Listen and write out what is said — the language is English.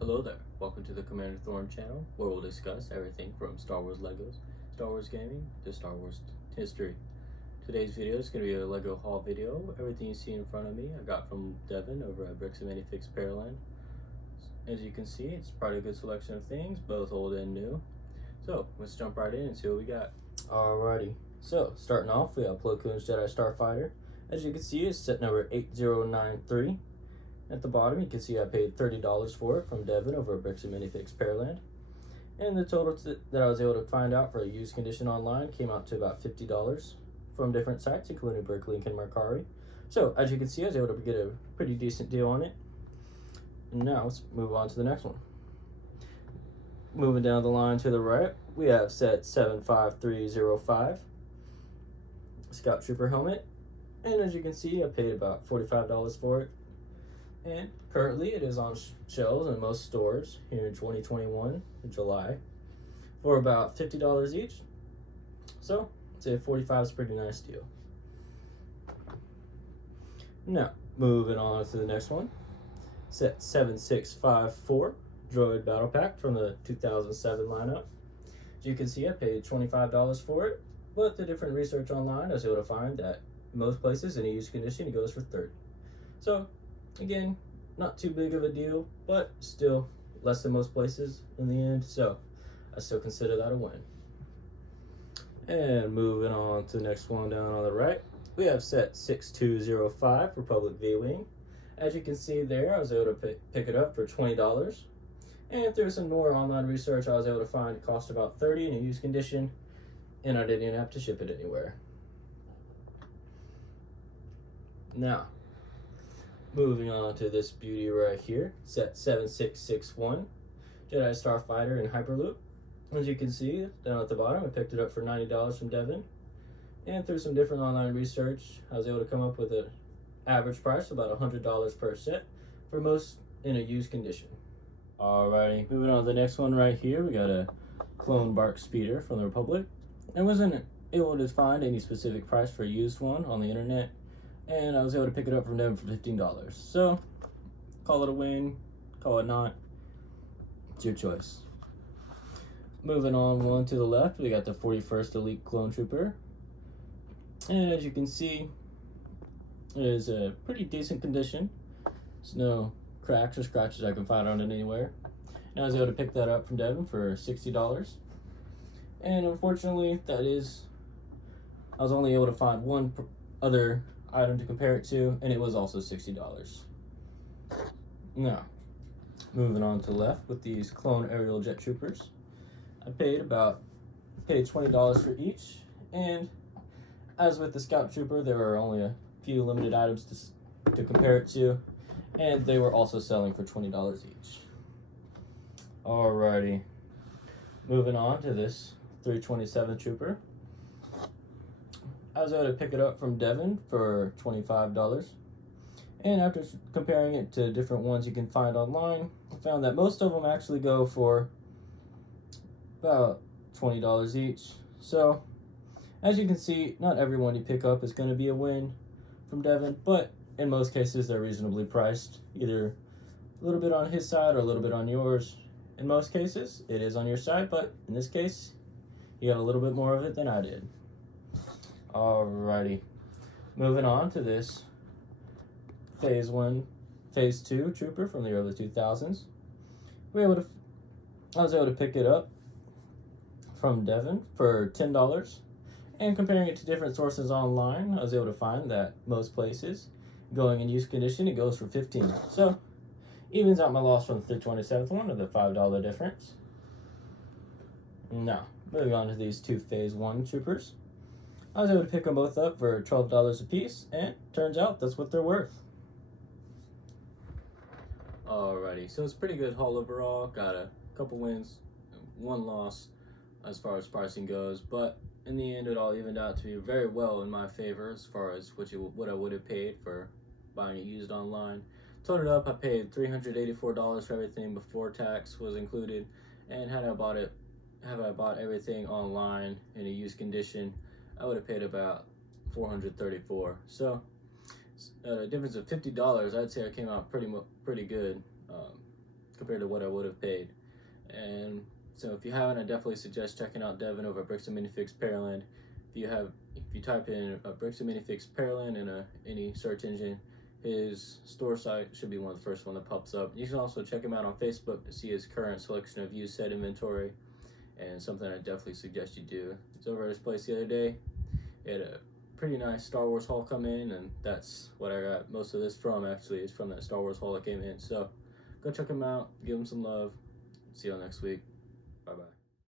Hello there, welcome to the Commander Thorn channel, where we'll discuss everything from Star Wars Legos, Star Wars gaming, to Star Wars history. Today's video is going to be a Lego haul video. Everything you see in front of me I got from Devin over at Bricks and Minifix Pearland. As you can see, it's probably a good selection of things, both old and new. So let's jump right in and see what we got. Alrighty, so starting off we have Plo Koon's Jedi Starfighter. As you can see, it's set number 8093. At the bottom, you can see I paid $30 for it from Devin over at Bricks and Minifix Pearland. And the total that I was able to find out for a used condition online came out to about $50 from different sites, including Bricklink and Mercari. So, as you can see, I was able to get a pretty decent deal on it. And now, let's move on to the next one. Moving down the line to the right, we have set 75305 Scout Trooper helmet. And as you can see, I paid about $45 for it. And currently it is on shelves in most stores here in 2021 in July for about $50 each. So I'd say 45 is a pretty nice deal. Now moving on to the next one, set 7654 Droid Battle Pack from the 2007 lineup. As you can see, I paid $25 for it, but the different research online I was able to find that most places in a used condition it goes for $30. So again, not too big of a deal, but still less than most places in the end, so I still consider that a win. And moving on to the next one down on the right, we have set 6205 Republic V-Wing. As you can see there, I was able to pick it up for $20. And through some more online research, I was able to find it cost about $30 in a used condition, and I didn't even have to ship it anywhere. Now, moving on to this beauty right here, set 7661 Jedi Starfighter in Hyperloop. As you can see down at the bottom, I picked it up for $90 from Devin. And through some different online research, I was able to come up with an average price of about $100 per set for most in a used condition. Alrighty, moving on to the next one right here, we got a Clone Bark Speeder from the Republic. I wasn't able to find any specific price for a used one on the internet, and I was able to pick it up from them for $15. So, call it a win, call it not, it's your choice. Moving on one to the left, we got the 41st Elite Clone Trooper. And as you can see, it is a pretty decent condition. There's no cracks or scratches I can find on it anywhere. And I was able to pick that up from Devin for $60. And unfortunately, I was only able to find one other item to compare it to, and it was also $60. Now, moving on to the left with these clone aerial jet troopers. I paid $20 for each, and as with the scout trooper, there were only a few limited items to compare it to, and they were also selling for $20 each. Alrighty, moving on to this 327 trooper. I was able to pick it up from Devin for $25. And after comparing it to different ones you can find online, I found that most of them actually go for about $20 each. So, as you can see, not every one you pick up is going to be a win from Devin, but in most cases they're reasonably priced, either a little bit on his side or a little bit on yours. In most cases, it is on your side, but in this case, you got a little bit more of it than I did. Alrighty, moving on to this Phase 2 trooper from the early 2000s. I was able to pick it up from Devin for $10, and comparing it to different sources online, I was able to find that most places, going in used condition, it goes for $15. So, evens out my loss from the 327th one, or the $5 difference. Now, moving on to these two Phase 1 troopers. I was able to pick them both up for $12 a piece, and turns out that's what they're worth. Alrighty, so it's a pretty good haul overall. Got a couple wins, one loss as far as pricing goes, but in the end it all evened out to be very well in my favor as far as what I would have paid for buying it used online. Totaled up, I paid $384 for everything before tax was included, and had I bought everything online in a used condition, I would have paid about $434. So a difference of $50. I'd say I came out pretty good compared to what I would have paid. And so if you haven't, I definitely suggest checking out Devin over at Bricks and Minifix Pearland. If you type in Bricks and Minifix Pearland in any search engine, his store site should be one of the first one that pops up. You can also check him out on Facebook to see his current selection of used set inventory, and something I definitely suggest you do. It's over at his place the other day. He had a pretty nice Star Wars haul come in, and that's what I got most of this from. Actually, is from that Star Wars haul that came in. So go check him out, give him some love. See y'all next week. Bye bye.